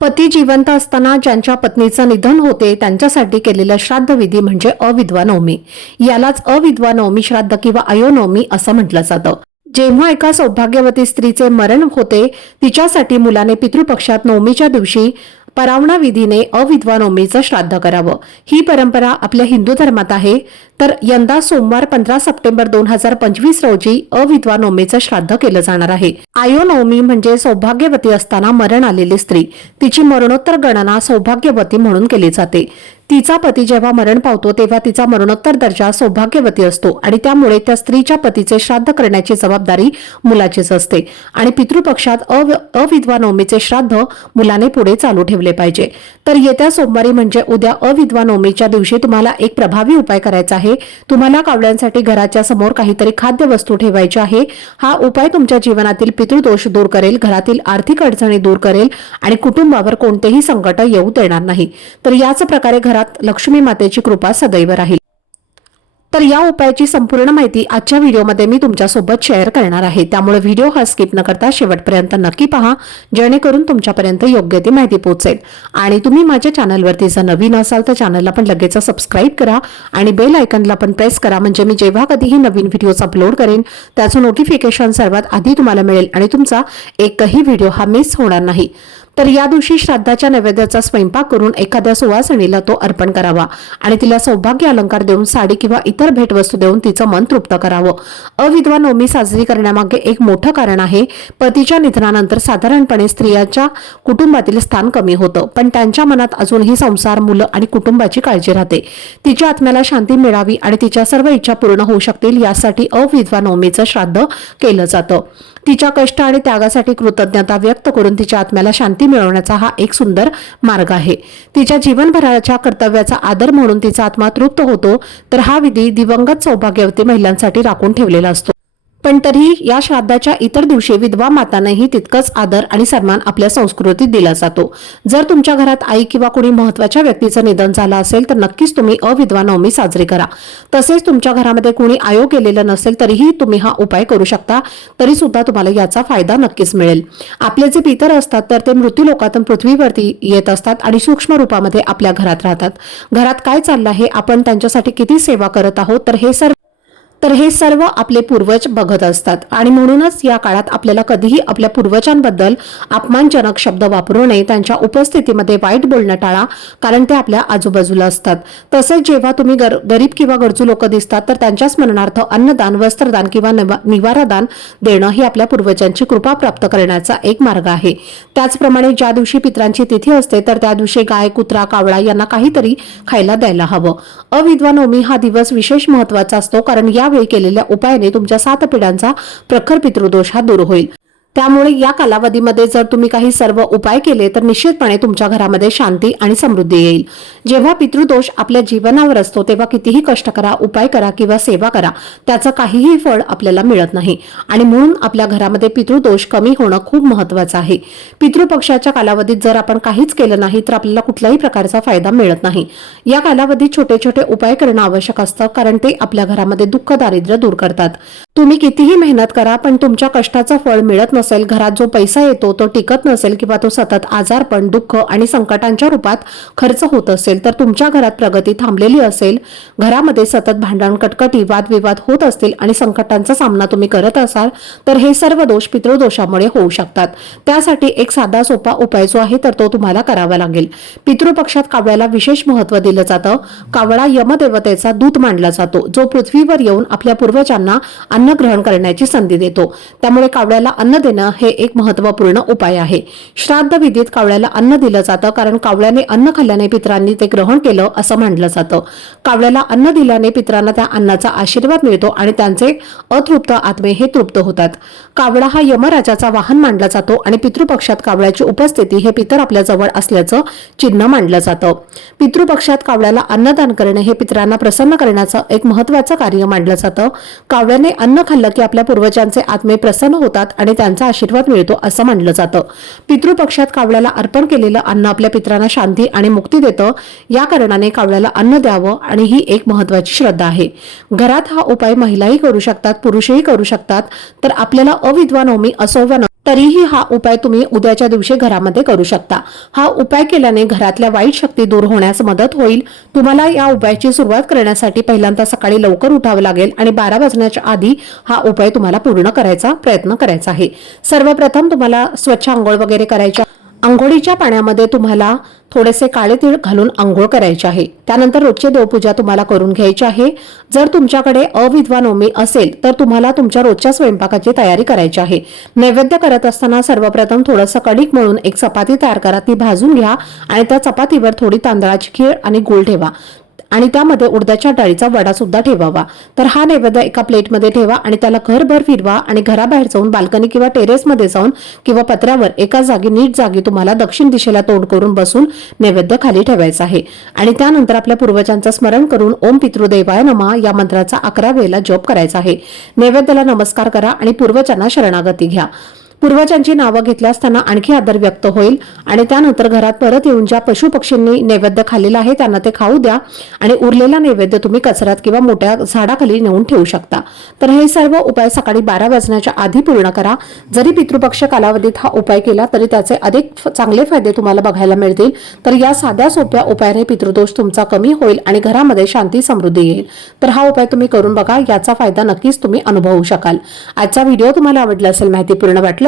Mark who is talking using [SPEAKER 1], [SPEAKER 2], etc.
[SPEAKER 1] पती जिवंत असताना ज्यांच्या पत्नीचं निधन होते त्यांच्यासाठी केलेलं श्राद्ध विधी म्हणजे अविधवा नवमी. यालाच अविधवा नवमी श्राद्ध किंवा अयोनवमी असं म्हटलं जातं. जेव्हा एका सौभाग्यवती स्त्रीचे मरण होते तिच्यासाठी मुलाने पितृपक्षात नवमीच्या दिवशी परावणा विधीने अविधवा नवमीचं श्राद्ध करावं. ही परंपरा आपल्या हिंदू धर्मात आहे. तर यंदा सोमवार पंधरा सप्टेंबर दोन हजार पंचवीस रोजी अविधवा नवमीचं श्राद्ध केलं जाणार आहे. आयो नवमी म्हणजे सौभाग्यवती असताना मरण आलेली स्त्री. तिची मरणोत्तर गणना सौभाग्यवती म्हणून केली जाते. तिचा पती जेव्हा मरण पावतो तेव्हा तिचा मरणोत्तर दर्जा सौभाग्यवती असतो आणि त्यामुळे त्या स्त्रीच्या पतीचे श्राद्ध करण्याची जबाबदारी मुलाचीच असते. आणि पितृपक्षात अविधवा नवमीचे श्राद्ध मुलाने पुढे चालू ठेवले पाहिजे. तर येत्या सोमवारी म्हणजे उद्या अविधवा नवमीच्या दिवशी तुम्हाला एक प्रभावी उपाय करायचा आहे. तुम्हाला कावळ्यांसाठी घराच्या समोर काहीतरी खाद्य वस्तू ठेवायची आहे. हा उपाय तुमच्या जीवनातील पितृदोष दूर करेल घरातील आर्थिक अडचणी दूर करेल आणि कुटुंबावर कोणतेही संकट येऊ देणार नाही. तर याच प्रकारे घरात लक्ष्मी मातेची कृपा सदैव राहील. तर या उपायाची संपूर्ण माहिती आजच्या व्हिडिओमध्ये मी तुमच्यासोबत शेअर करणार आहे. त्यामुळे व्हिडिओ हा स्किप न करता शेवटपर्यंत नक्की पहा जेणेकरून तुमच्यापर्यंत योग्य ती माहिती पोहोचेल. आणि तुम्ही माझ्या चॅनलवरती जर नवीन असाल तर चॅनलला पण लगेच सबस्क्राईब करा आणि बेल आयकनला पण प्रेस करा. म्हणजे मी जेव्हा कधीही नवीन व्हिडिओज अपलोड करेन त्याचं नोटिफिकेशन सर्वात आधी तुम्हाला मिळेल आणि तुमचा एकही व्हिडिओ हा मिस होणार नाही. तर या दिवशी श्राद्धाच्या नैवेद्याचा स्वयंपाक करून एखाद्या सुवासिनीला तो अर्पण करावा आणि तिला सौभाग्य अलंकार देऊन साडी किंवा इतर भेटवस्तू देऊन तिचं मन तृप्त करावं. अविधवा नवमी साजरी करण्यामागे एक मोठं कारण आहे पतीच्या निधनानंतर साधारणपणे स्त्रियांच्या कुटुंबातील स्थान कमी होतं पण त्यांच्या मनात अजूनही संसार मुलं आणि कुटुंबाची काळजी राहते. तिच्या आत्म्याला शांती मिळावी आणि तिच्या सर्व इच्छा पूर्ण होऊ शकतील यासाठी अविधवा नवमीचं श्राद्ध केलं जातं. तिच्या कष्ट आणि त्यागासाठी कृतज्ञता व्यक्त करून तिच्या आत्म्याला शांती मिळवण्याचा हा एक सुंदर मार्ग आहे. तिच्या जीवनभराच्या कर्तव्याचा आदर म्हणून तिचा आत्मा तृप्त होतो तर हा विधी दिवंगत सौभाग्यवती महिलांसाठी राखून ठेवलेला असतो. पण तरीही या श्राद्धाच्या इतर दिवशी विधवा मातांनाही तितकंच आदर आणि सन्मान आपल्या संस्कृतीत दिला जातो. जर तुमच्या घरात आई किंवा कोणी महत्त्वाच्या व्यक्तीचं निधन झालं असेल तर नक्कीच तुम्ही अविधवा नवमी साजरी करा. तसेच तुमच्या घरामध्ये कोणी आयोग केलेलं नसेल तरीही तुम्ही हा उपाय करू शकता. तरी सुद्धा तुम्हाला याचा फायदा नक्कीच मिळेल. आपले जे पितर असतात तर ते मृत्यू लोकातून पृथ्वीवरती येत असतात आणि सूक्ष्म रूपामध्ये आपल्या घरात राहतात. घरात काय चाललं आहे? आपण त्यांच्यासाठी किती सेवा करत आहोत? तर हे सर्व तर हे सर्व आपले पूर्वज बघत असतात. आणि म्हणूनच या काळात आपल्याला कधीही आपल्या पूर्वजांबद्दल अपमानजनक शब्द वापरू नये त्यांच्या उपस्थितीमध्ये वाईट बोलणं टाळा कारण ते आपल्या आजूबाजूला असतात. तसेच जेव्हा तुम्ही गर, गरीब किंवा गरजू लोक दिसतात तर त्यांच्या स्मरणार्थ अन्नदान वस्त्रदान किंवा निवारादान देणं ही आपल्या पूर्वजांची कृपा प्राप्त करण्याचा एक मार्ग आहे. त्याचप्रमाणे ज्या दिवशी पित्रांची तिथी असते तर त्या दिवशी गाय कुत्रा कावळा यांना काहीतरी खायला द्यायला हवं. अविधवा नवमी हा दिवस विशेष महत्त्वाचा असतो कारण या त्यावेळी केलेल्या उपायाने तुमच्या सात पिढ्यांचा प्रखर पितृदोष हा दूर होईल. त्यामुळे या कालावधीमध्ये जर तुम्ही काही सर्व उपाय केले तर निश्चितपणे तुमच्या घरामध्ये शांती आणि समृद्धी येईल. जेव्हा पितृदोष आपल्या जीवनावर असतो तेव्हा कितीही कष्ट करा उपाय करा किंवा सेवा करा त्याचं काहीही फळ आपल्याला मिळत नाही. आणि म्हणून आपल्या घरामध्ये पितृदोष कमी होणं खूप महत्वाचं आहे. पितृपक्षाच्या कालावधीत जर आपण काहीच केलं नाही तर आपल्याला कुठल्याही प्रकारचा फायदा मिळत नाही. या कालावधीत छोटे छोटे उपाय करणं आवश्यक असतं कारण ते आपल्या घरामध्ये दुःख दारिद्र्य दूर करतात. तुम्ही कितीही मेहनत करा पण तुमच्या कष्टाचं फळ मिळत नसेल घरात जो पैसा येतो तो टिकत नसेल किंवा तो सतत आजारपण दुःख आणि संकटांच्या रूपात खर्च होत असेल तर तुमच्या घरात प्रगती थांबलेली असेल. घरामध्ये सतत भांडण कटकटी वादविवाद होत असतील आणि संकटांचा सामना तुम्ही करत असाल तर हे सर्व दोष पितृदोषामुळे होऊ शकतात. त्यासाठी एक साधा सोपा उपाय जो आहे तर तो तुम्हाला करावा लागेल. पितृपक्षात कावळ्याला विशेष महत्त्व दिलं जातं. कावळा यमदेवतेचा दूत मानला जातो जो पृथ्वीवर येऊन आपल्या पूर्वजांना अन्न ग्रहण करण्याची संधी देतो. त्यामुळे कावळ्याला अन्न देणे देणं हे एक महत्त्वपूर्ण उपाय आहे. श्राद्ध विधीत कावळ्याला अन्न दिलं जातं कारण कावळ्याने अन्न खाल्ल्याने पित्रांनी ते ग्रहण केलं असं म्हटलं जातं. कावळ्याला अन्न दिल्याने पित्रांना त्या अन्नाचा आशीर्वाद मिळतो आणि त्यांचे अतृप्त आत्मे हे तृप्त होतात. कावळा हा यमराजाचा वाहन मानला जातो आणि पितृपक्षात कावळ्याची उपस्थिती हे पितर आपल्या जवळ असल्याचं चिन्ह मानलं जातं. पितृपक्षात कावळ्याला अन्नदान करणे हे पितरांना प्रसन्न करण्याचं एक महत्वाचं कार्य मानलं जातं. कावळ्याने अन्न खाल्लं की आपल्या पूर्वजांचे आत्मे प्रसन्न होतात आणि त्यांचे आशीर्वाद मिळतो असं मानलं जातं. पितृपक्षात कावळ्याला अर्पण केलेलं अन्न आपल्या पितरांना शांती आणि मुक्ती देतं या कारणाने कावळ्याला अन्न द्यावं आणि ही एक महत्वाची श्रद्धा आहे. घरात हा उपाय महिलाही करू शकतात पुरुषही करू शकतात तर आपल्याला अविद्वान होमी असो वा तरीही हा उपाय तुम्ही उद्याच्या दिवशी घरामध्ये करू शकता. हा उपाय केल्याने घरातल्या वाईट शक्ती दूर होण्यास मदत होईल. तुम्हाला या उपायाची सुरुवात करण्यासाठी पहिल्यांदा सकाळी लवकर उठावं लागेल आणि बारा वाजण्याच्या आधी हा उपाय तुम्हाला पूर्ण करायचा प्रयत्न करायचा आहे. सर्वप्रथम तुम्हाला स्वच्छ आंघोळ वगैरे करायच्या आंघोळीच्या पाण्यामध्ये तुम्हाला थोडेसे काळे तीळ घालून आंघोळ करायचे आहे. त्यानंतर रोजची देवपूजा तुम्हाला करून घ्यायची आहे. जर तुमच्याकडे अविद्वान ओमी असेल तर तुम्हाला तुमच्या रोजच्या स्वयंपाकाची तयारी करायची आहे. नैवेद्य करत असताना सर्वप्रथम थोडंसं कणिक म्हणून एक चपाती तयार करा ती भाजून घ्या आणि त्या चपातीवर थोडी तांदळाची खीळ आणि गुळ ठेवा. आणि त्यामध्ये उडदाच्या डाळीचा वडा सुद्धा ठेवावा. तर हा नैवेद्य एका प्लेटमध्ये ठेवा आणि त्याला घरभर फिरवा आणि घराबाहेर जाऊन बाल्कनी किंवा टेरेसमध्ये जाऊन किंवा पत्र्यावर एका जागी नीट जागी तुम्हाला दक्षिण दिशेला तोंड करून बसून नैवेद्य खाली ठेवायचा आहे. आणि त्यानंतर आपल्या पूर्वजांचं स्मरण करून ओम पितृदेवाय नमा या मंत्राचा अकरा वेळेला जप करायचा आहे. नैवेद्याला नमस्कार करा आणि पूर्वजांना शरणागती घ्या. पूर्वजांची नावं घेतल्यास त्यांना आणखी आदर व्यक्त होईल आणि त्यानंतर घरात परत येऊन ज्या पशु पक्षींनी नैवेद्य खाल्लेला आहे त्यांना ते खाऊ द्या आणि उरलेला नैवेद्य तुम्ही कचऱ्यात किंवा मोठ्या झाडाखाली नेऊन ठेवू शकता. तर हे सर्व उपाय सकाळी बारा वाजण्याच्या आधी पूर्ण करा. जरी पितृपक्ष कालावधीत हा उपाय केला तरी त्याचे अधिक चांगले फायदे तुम्हाला बघायला मिळतील. तर या साध्या सोप्या उपायाने पितृदोष तुमचा कमी होईल आणि घरामध्ये शांती समृद्धी येईल. तर हा उपाय तुम्ही करून बघा. याचा फायदा नक्कीच तुम्ही अनुभवू शकाल. आजचा व्हिडिओ तुम्हाला आवडला असेल माहितीपूर्ण वाटलं